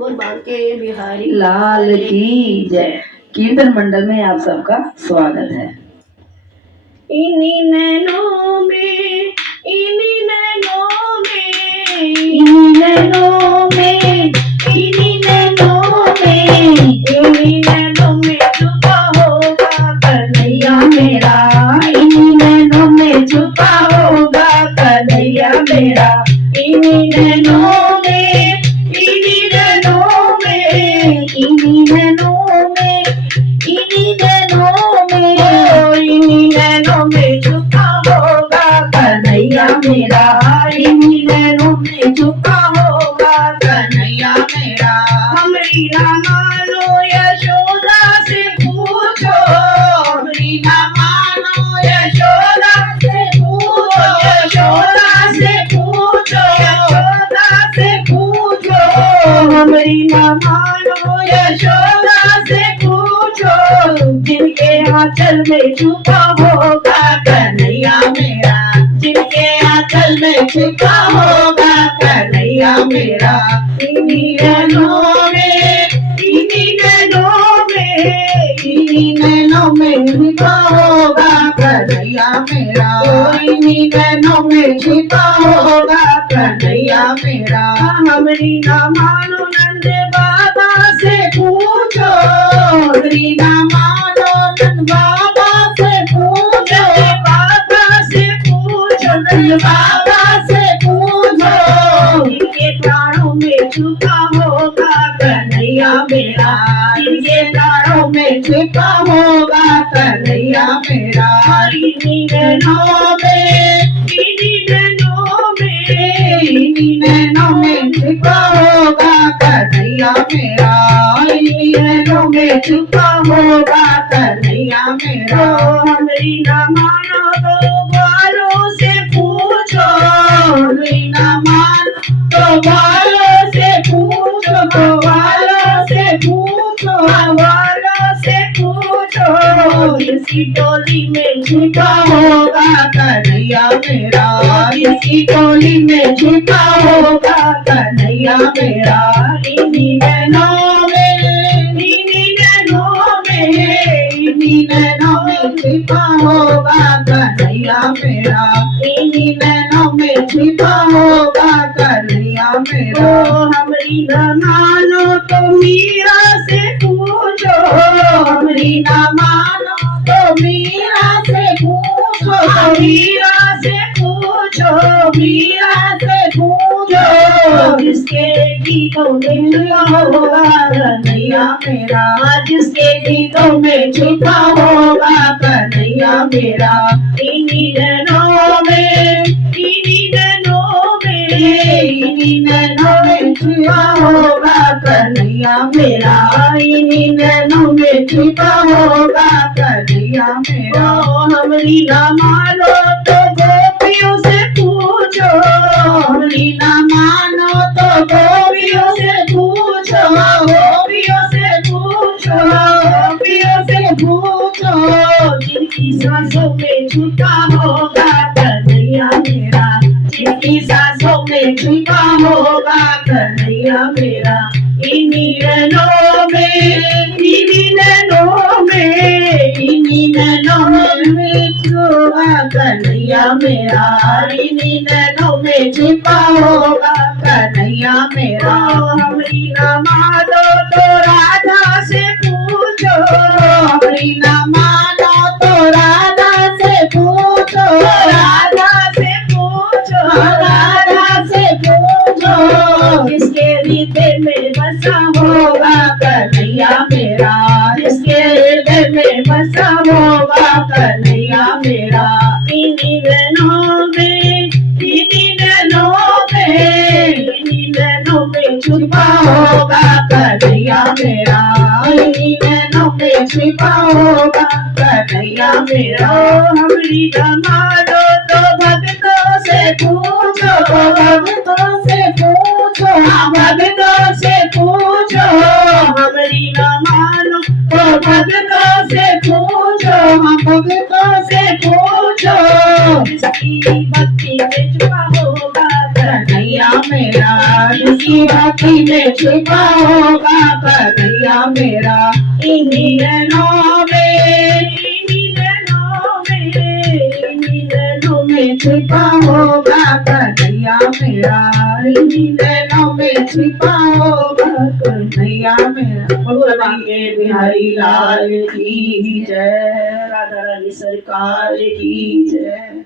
बोल बांके बिहारी लाल की जय। कीर्तन मंडल में आप सबका स्वागत है। इन्हीं नैनों में, इन्हीं नैनों में, इन्हीं नैनों में, इन्हीं नैनों में, इन्हीं नैनों में छुपा होगा कन्हैया मेरा। इन्हीं नैनों में छुपा होगा कन्हैया मेरा। इन्हीं नैनों में, इन्हीं नैनों में, इन्हीं नैनों में, इन्हीं नैनों में, ओ इन्हीं नैनों में छुपा होगा कन्हैया मेरा। इन्हीं नैनों में छुपा होगा कन्हैया मेरा। हमरी ना मानो यशोदा से पूछो, हमरी ना मानो यशोदा से पूछो, यशोदा से पूछो, यशोदा से पूछो, हमरी ना मानो यशोदा से पूछो, जिनके आंचल में छुपा होगा कन्हैया मेरा। जिनके आंचल में छुपा होगा कन्हैया मेरा। इन्हीं नैनों में, इन्हीं नैनों में, इन्हीं नैनों में छिपा होगा कन्हैया मेरा। इन्हीं नैनों में छिपा होगा कन्हैया मेरा। हमरी ना मानो नंद बाबा से पूछो, हमरी ना मानो नंद बाबा से पूछो, बाबा से पूछो, नंद बाबा से पूछो, इनके प्राणों में छुपा होगा कन्हैया मेरा। इनके प्राणों में छिपा होगा कन्हैया मेरा। इन्हीं नैनों में, इन्हीं नैनों में, इन्हीं नैनों में छिपा होगा कन्हैया मेरा। इन्हीं नैनों में छिपा होगा कन्हैया मेरा। हमरी ना मानो तो बालों से पूछो, हमरी ना मान तो वालों से पूछो, वालों से पूछो, वालों से पूछो, किसी टोली में छिपा होगा कन्हैया मेरा। किसी टोली में छिपा होगा कन्हैया मेरा। इन्हीं नैनों में, इन्हीं नैनों में, इन्हीं नैनों में छिपा होगा कन्हैया मेरा। इन्हीं नैनों में छिपा होगा कन्हैया मेरा। हमरी ना मानो तो मीरा से पूछो, हमरी ना मानो तो मीरा से पूछो, मीरा से पूछो, मीरा से पूछो, जिसके गीतों में छुपा होगा कन्हैया मेरा। जिसके गीतों में छिपा होगा कन्हैया मेरा। इन्हीं नैनों में, इन्हीं नैनों में, इन्हीं नैनों में छिपा होगा कन्हैया मेरा। इन्हीं नैनों में छिपा होगा कन्हैया मेरा। हमरी ना मानो तो गोपियों से पूछो, हमरी ना मानो तो गोपियों से पूछो, गोपियों से पूछो, गोपियों से पूछो, जिनकी सांसों में छुपा होगा कन्हैया मेरा, जिनकी सांसों में छुपा होगा कन्हैया मेरा। इन्हीं नैनों में, इन्हीं नैनों में, इन्हीं नैनों में छुपा कन्हैया मेरा। इन्हीं नैनों में छिपा होगा कन्हैया मेरा। हमरी ना मानो तो राधा से पूछो, हमरी ना मानो तो राधा से पूछो, राधा से पूछो, राधा से पूछो, जिसके हृदय में बसा होगा कन्हैया मेरा। जिसके हृदय में बसा होगा कन्हैया मेरा। इन्हीं नैनों में, इन्हीं नैनों में, इन्हीं नैनों में छिपा होगा कन्हैया मेरा। इन्हीं नैनों में छिपा होगा कन्हैया मेरा। हमरी ना मानो तो भक्तों से पूछो, भक्तों से पूछो, भक्तों से पूछो, हमरी ना मानो तो भक्तों से पूछो, भक्तों से पूछो, जिसकी भक्ति में छुपा होगा कन्हैया मेरा। जिसकी की राखी में छिपा होगा कन्हैया मेरा। इन्हीं नैनों में, इन्हीं नैनों में, इन्हीं नैनों में छिपा होगा कन्हैया मेरा। इन्हीं नैनों में छिपा होगा कन्हैया मेरा। बोलो के बिहारी लाल की जय, राधा रानी सरकार की जय।